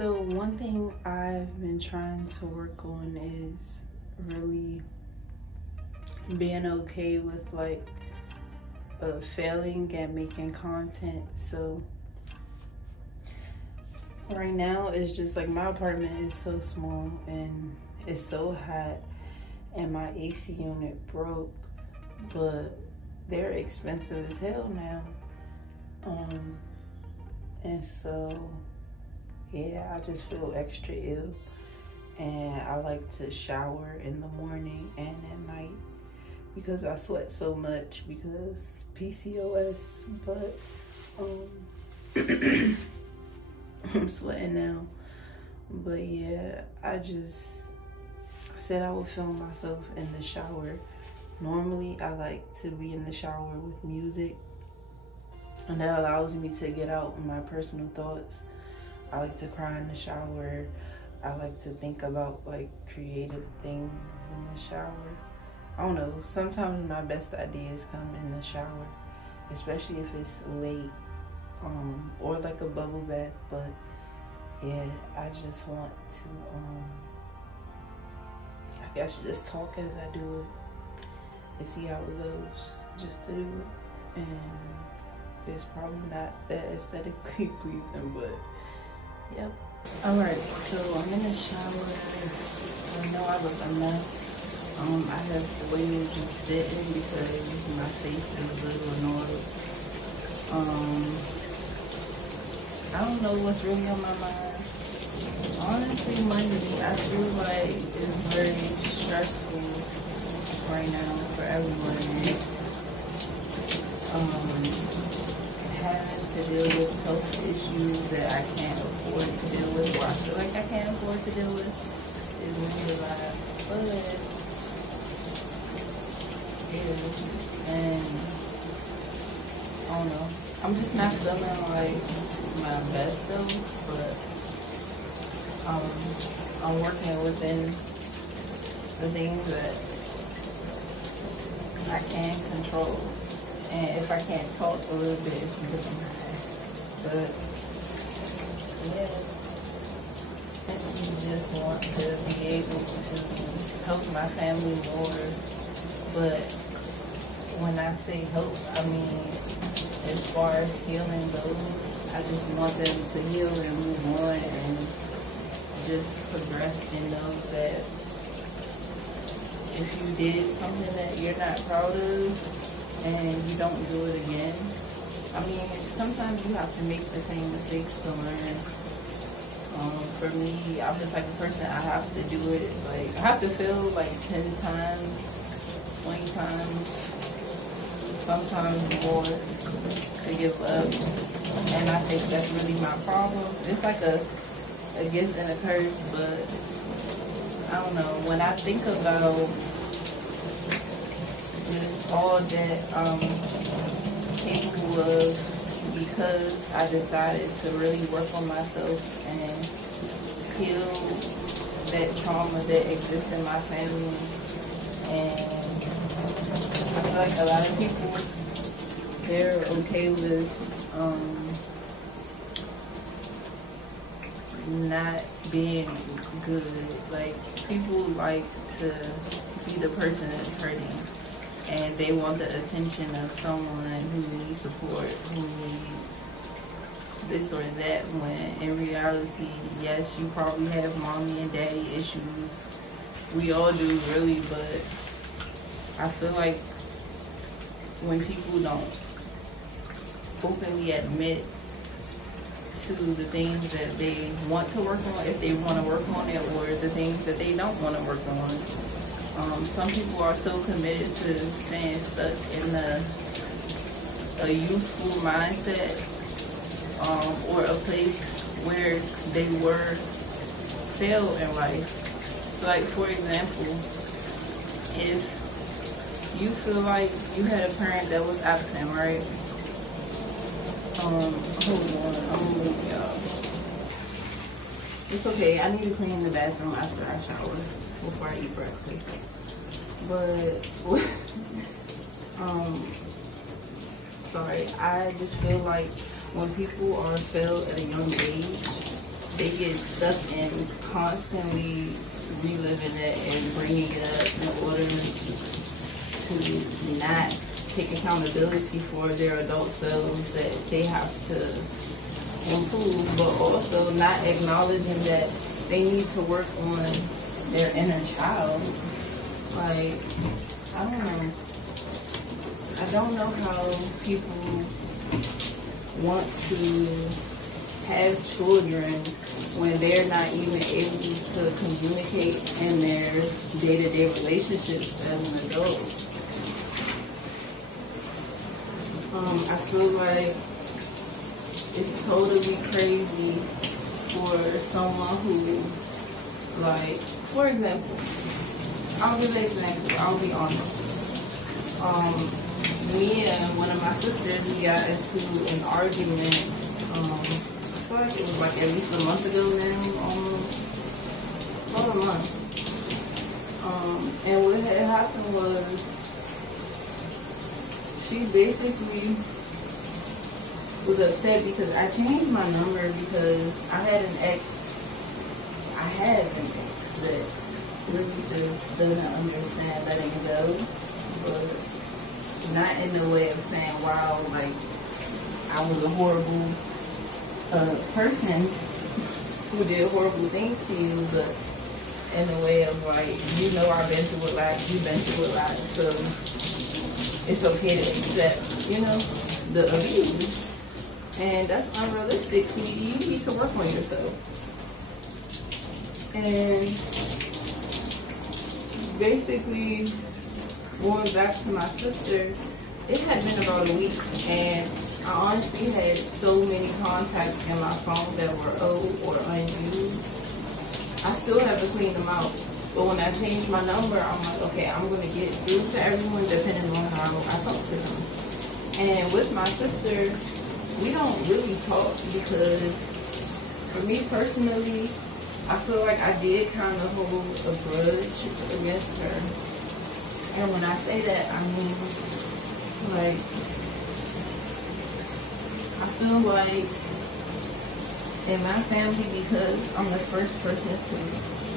So one thing I've been trying to work on is really being okay with like failing at making content. So right now it's just like my apartment is so small and it's so hot and my AC unit broke, but they're expensive as hell now. And so yeah, I just feel extra ill, and I like to shower in the morning and at night because I sweat so much because PCOS. But I'm sweating now. But yeah, I said I would film myself in the shower. Normally I like to be in the shower with music, and that allows me to get out my personal thoughts. I like to cry in the shower. I like to think about like creative things in the shower. I don't know, sometimes my best ideas come in the shower, especially if it's late, or like a bubble bath. But yeah, I just want to, I guess just talk as I do it and see how it goes, just to do it. And it's probably not that aesthetically pleasing, but yep. Alright, so I'm in the shower. I know I look a mess. I have waited just sitting because my face is a little annoyed. I don't know what's really on my mind. Honestly, Monday, I feel like it's very stressful right now for everyone. Having to deal with health issues that I can't afford to deal with, or I feel like I can't afford to deal with, is really a lot. But yeah, and I don't know. I'm just not feeling like my best though, but I'm working within the things that I can control. And if I can't talk a little bit, it's because I'm high. But yeah, I just want to be able to help my family more. But when I say help, I mean as far as healing goes, I just want them to heal and move on and just progress and know that if you did something that you're not proud of, and you don't do it again. I mean, sometimes you have to make the same mistakes to learn. For me, I'm just like a person, I have to do it. Like, I have to fail like 10 times, 20 times, sometimes more to give up. And I think that's really my problem. It's like a gift and a curse, but I don't know. When I think about all that capable of, because I decided to really work on myself and heal that trauma that exists in my family. And I feel like a lot of people, they're okay with not being good. Like, people like to be the person that's hurting, and they want the attention of someone who needs support, who needs this or that, when in reality, yes, you probably have mommy and daddy issues. We all do, really, but I feel like when people don't openly admit to the things that they want to work on, if they want to work on it, or the things that they don't want to work on, some people are so committed to staying stuck in a youthful mindset, or a place where they were failed in life. So, like, for example, if you feel like you had a parent that was absent, right? Hold on, I'm gonna move y'all. It's okay, I need to clean the bathroom after I shower, before I eat breakfast. But, sorry, I just feel like when people are failed at a young age, they get stuck in constantly reliving it and bringing it up in order to not take accountability for their adult selves that they have to improve, but also not acknowledging that they need to work on their inner child. Like, I don't know. I don't know how people want to have children when they're not even able to communicate in their day-to-day relationships as an adult. I feel like it's totally crazy for someone who, like, for example, I'll give an example, I'll be honest. Me and one of my sisters, we got into an argument, I feel like it was like at least a month ago now, almost, about a month. And what had happened was, she basically was upset because I changed my number because I had an ex that really just doesn't understand letting it go, but not in the way of saying, wow, like, I was a horrible person who did horrible things to you, but in the way of, like, you know, I've been through a lot, you've been through a lot, so it's okay to accept, you know, the abuse. And that's unrealistic. You need to work on yourself. And basically, going back to my sister, it had been about a week, and I honestly had so many contacts in my phone that were old or unused. I still have to clean them out. But when I changed my number, I'm like, okay, I'm going to get through to everyone depending on how I talk to them. And with my sister, we don't really talk because, for me personally, I feel like I did kind of hold a grudge against her. And when I say that, I mean, like, I feel like in my family, because I'm the first person to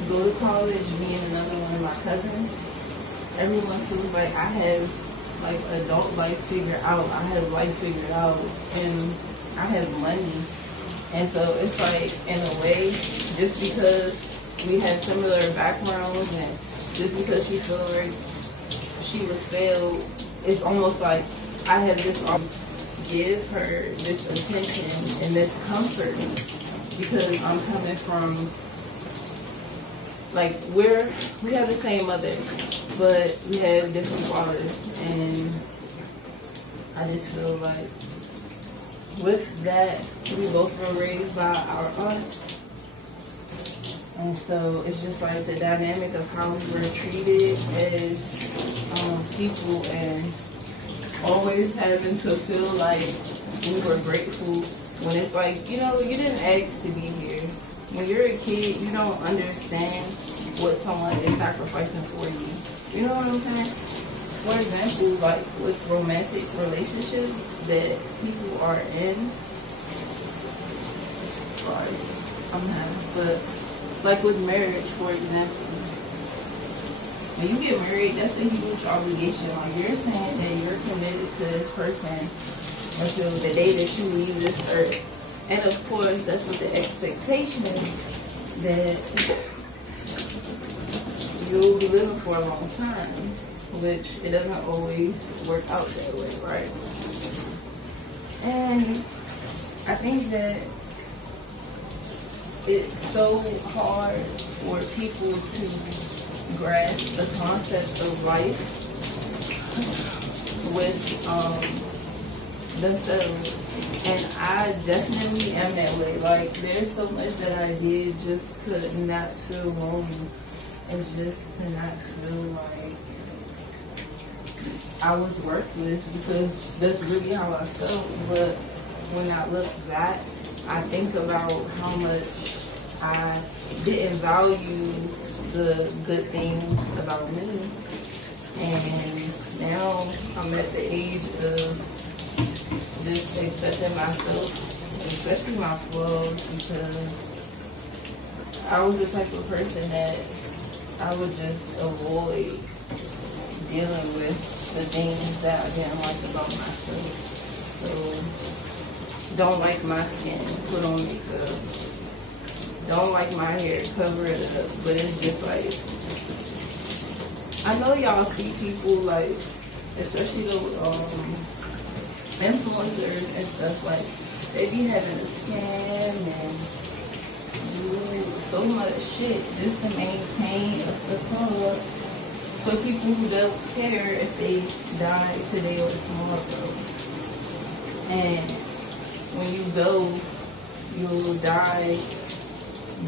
go to college, me and another one of my cousins, everyone feels like I have, like, adult life figured out. I have life figured out, and I have money. And so it's like, in a way, just because we have similar backgrounds and just because she feels like she was failed, it's almost like I have this, give her this attention and this comfort because I'm coming from, like, we have the same mother, but we have different fathers, and I just feel like with that, we both were raised by our aunt, and so it's just like the dynamic of how we were treated as people, and always having to feel like we were grateful when it's like, you know, you didn't ask to be here. When you're a kid, you don't understand what someone is sacrificing for you. You know what I'm saying? For example, like with romantic relationships that people are in, but like with marriage, for example, when you get married, that's a huge obligation. Like, you're saying that you're committed to this person until the day that you leave this earth. And of course, that's what the expectation is, that you'll be living for a long time, which it doesn't always work out that way, right? And I think that it's so hard for people to grasp the concept of life with themselves. And I definitely am that way. Like, there's so much that I did just to not feel lonely and just to not feel like I was worthless, because that's really how I felt. But when I look back, I think about how much I didn't value the good things about me. And now I'm at the age of just accepting myself, especially my flaws, because I was the type of person that I would just avoid dealing with the things that I didn't like about myself. So, don't like my skin, put on makeup. Don't like my hair, cover it up. But it's just like, I know y'all see people like, especially those influencers and stuff, like, they be having a scam and do so much shit just to maintain a facade for people who don't care if they die today or tomorrow. And when you go, you'll die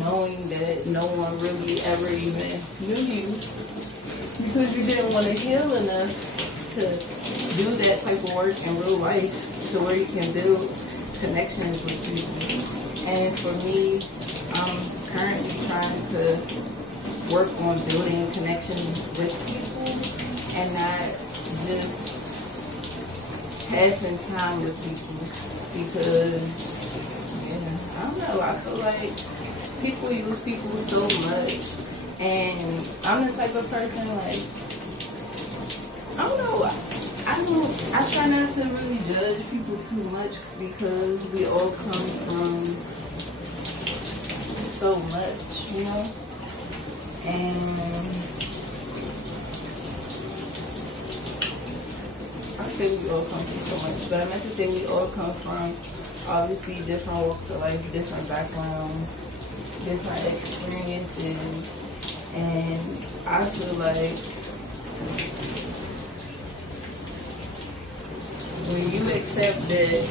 knowing that no one really ever even knew you because you didn't want to heal enough to do that type of work in real life to where you can build connections with people. And for me, I'm currently trying to work on building connections with people and not just passing time with people because, I don't know, I feel like people use people so much, and I'm the type of person, like, I don't know, I try not to really judge people too much because we all come from so much, you know, and I say we all come from so much, but I meant to say we all come from obviously different walks of life, different backgrounds, different experiences, and I feel like when you accept that,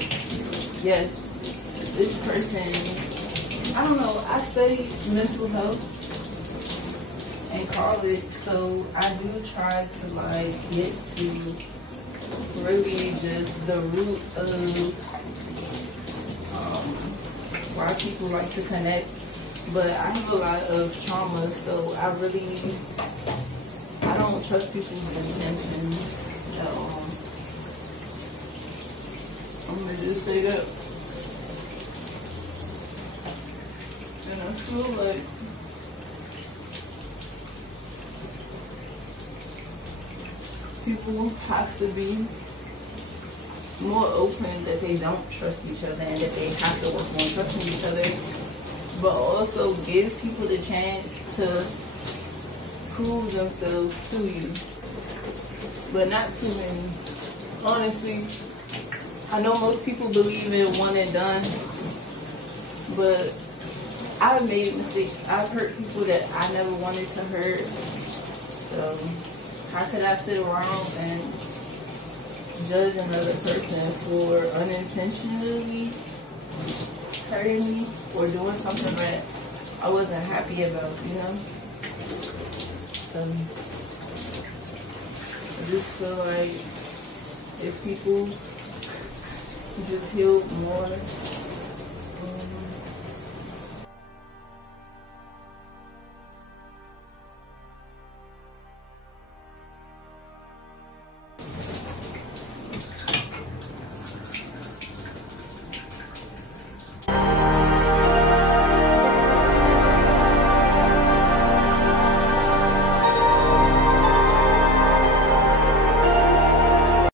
yes, this person, I don't know, I studied mental health in college, so I do try to like get to really just the root of why people like to connect. But I have a lot of trauma, so I don't trust people's intentions at all. I'm gonna just say that. And I feel like people have to be more open that they don't trust each other and that they have to work on trusting each other, but also give people the chance to prove themselves to you, but not too many. Honestly, I know most people believe in one and done, but I've made mistakes. I've hurt people that I never wanted to hurt. So how could I sit around and judge another person for unintentionally hurting me or doing something that I wasn't happy about, you know? So I just feel like if people just healed more